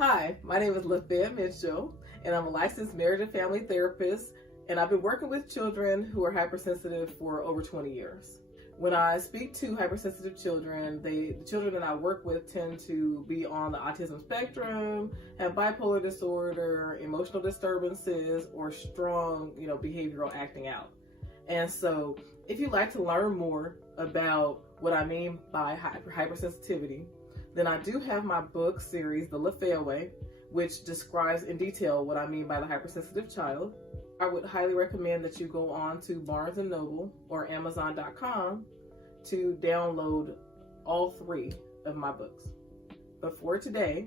Hi, my name is Lafaya Mitchell, and I'm a licensed marriage and family therapist, and I've been working with children who are hypersensitive for over 20 years. When I speak to hypersensitive children, the children that I work with tend to be on the autism spectrum, have bipolar disorder, emotional disturbances, or strong, behavioral acting out. And so if you'd like to learn more about what I mean by hypersensitivity, then I do have my book series, The Lafaya Way, which describes in detail what I mean by the hypersensitive child. I would highly recommend that you go on to Barnes & Noble or Amazon.com to download all 3 of my books. But for today,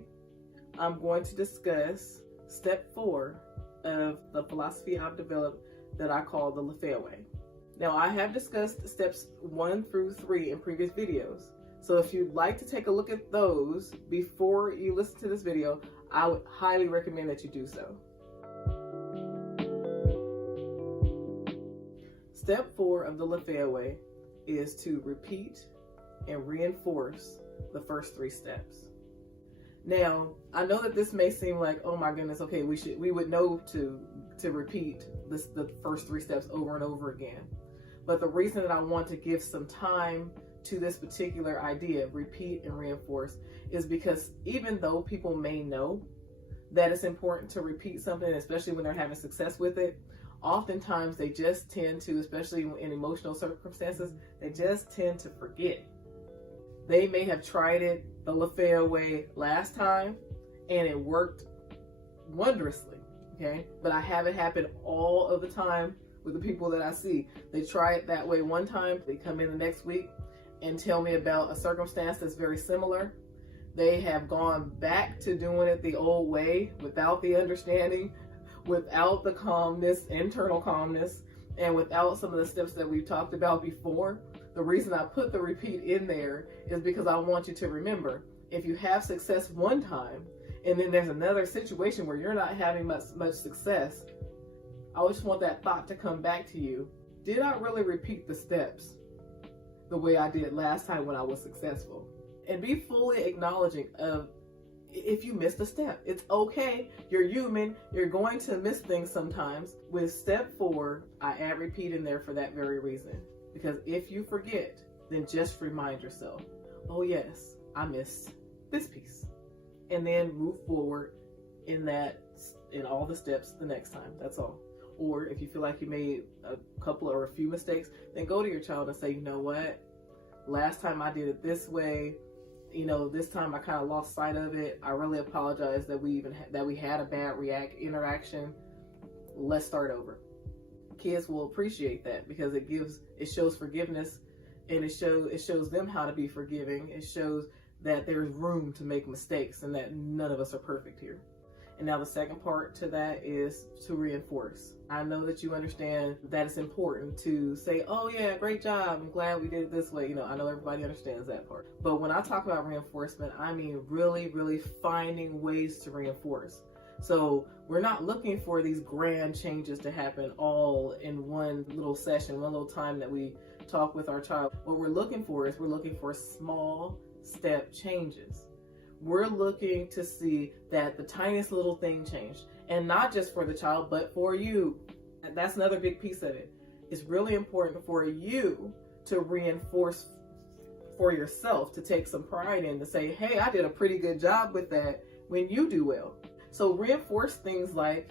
I'm going to discuss step 4 of the philosophy I've developed that I call the Lafaya Way. Now, I have discussed steps 1 through 3 in previous videos. So if you'd like to take a look at those before you listen to this video, I would highly recommend that you do so. Step 4 of the Lafaya Way is to repeat and reinforce the first 3 steps. Now, I know that this may seem like, oh my goodness, okay, we would know to repeat the first 3 steps over and over again. But the reason that I want to give some time to this particular idea, repeat and reinforce, is because even though people may know that it's important to repeat something, especially when they're having success with it, oftentimes they just tend to, especially in emotional circumstances, they just tend to forget. They may have tried it the Lafaya way last time and it worked wondrously, okay? But I have it happen all of the time with the people that I see. They try it that way one time, they come in the next week and tell me about a circumstance that's very similar. They have gone back to doing it the old way without the understanding, without the calmness, internal calmness, and without some of the steps that we've talked about before. The reason I put the repeat in there is because I want you to remember, if you have success one time and then there's another situation where you're not having much success, I just want that thought to come back to you. Did I really repeat the steps the way I did last time when I was successful? And be fully acknowledging of if you missed a step. It's okay. You're human. You're going to miss things sometimes. With step 4, I add repeat in there for that very reason. Because if you forget, then just remind yourself, oh yes, I missed this piece. And then move forward in all the steps the next time. That's all. Or if you feel like you made a couple or a few mistakes, then go to your child and say, you know what? Last time I did it this way. This time I kind of lost sight of it. I really apologize that we had a bad interaction. Let's start over. Kids will appreciate that because it shows forgiveness, and it shows them how to be forgiving. It shows that there's room to make mistakes and that none of us are perfect here. And now the second part to that is to reinforce. I know that you understand that it's important to say, oh yeah, great job, I'm glad we did it this way. I know everybody understands that part. But when I talk about reinforcement, I mean really, really finding ways to reinforce. So we're not looking for these grand changes to happen all in one little session, one little time that we talk with our child. What we're looking for is small step changes. We're looking to see that the tiniest little thing changed, and not just for the child, but for you. And that's another big piece of it. It's really important for you to reinforce for yourself, to take some pride in, to say, hey, I did a pretty good job with that when you do well. So reinforce things like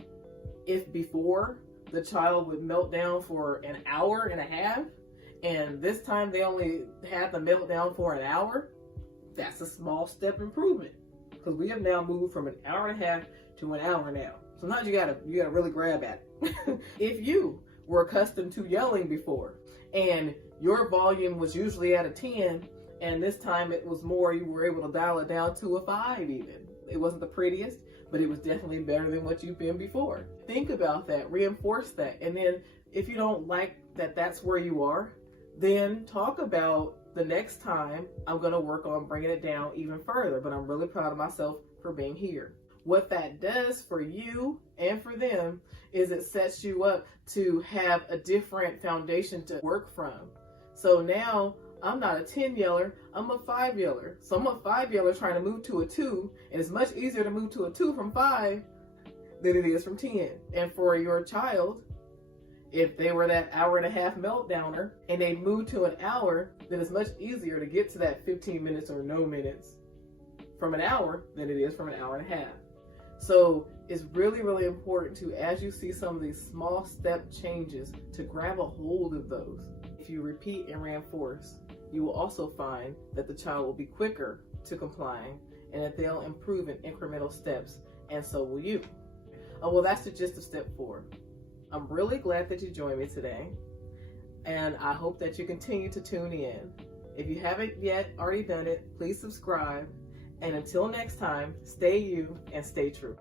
if before the child would melt down for an hour and a half, and this time they only had the meltdown for an hour, that's a small step improvement, because we have now moved from an hour and a half to an hour now. Sometimes you gotta really grab at it. If you were accustomed to yelling before and your volume was usually at a 10 and this time it was more, you were able to dial it down to a 5 even. It wasn't the prettiest, but it was definitely better than what you've been before. Think about that, reinforce that. And then if you don't like that that's where you are, then talk about the next time I'm going to work on bringing it down even further, but I'm really proud of myself for being here. What that does for you and for them is it sets you up to have a different foundation to work from. So now I'm not a 10 yeller, I'm a 5 yeller. So I'm a 5 yeller trying to move to a 2, and it's much easier to move to a 2 from 5 than it is from 10. And for your child, if they were that hour and a half meltdowner and they moved to an hour, then it's much easier to get to that 15 minutes or no minutes from an hour than it is from an hour and a half. So it's really, really important to, as you see some of these small step changes, to grab a hold of those. If you repeat and reinforce, you will also find that the child will be quicker to complying and that they'll improve in incremental steps, and so will you. Oh, well, that's the gist of step 4. I'm really glad that you joined me today, and I hope that you continue to tune in. If you haven't yet already done it, please subscribe. And until next time, stay you and stay true.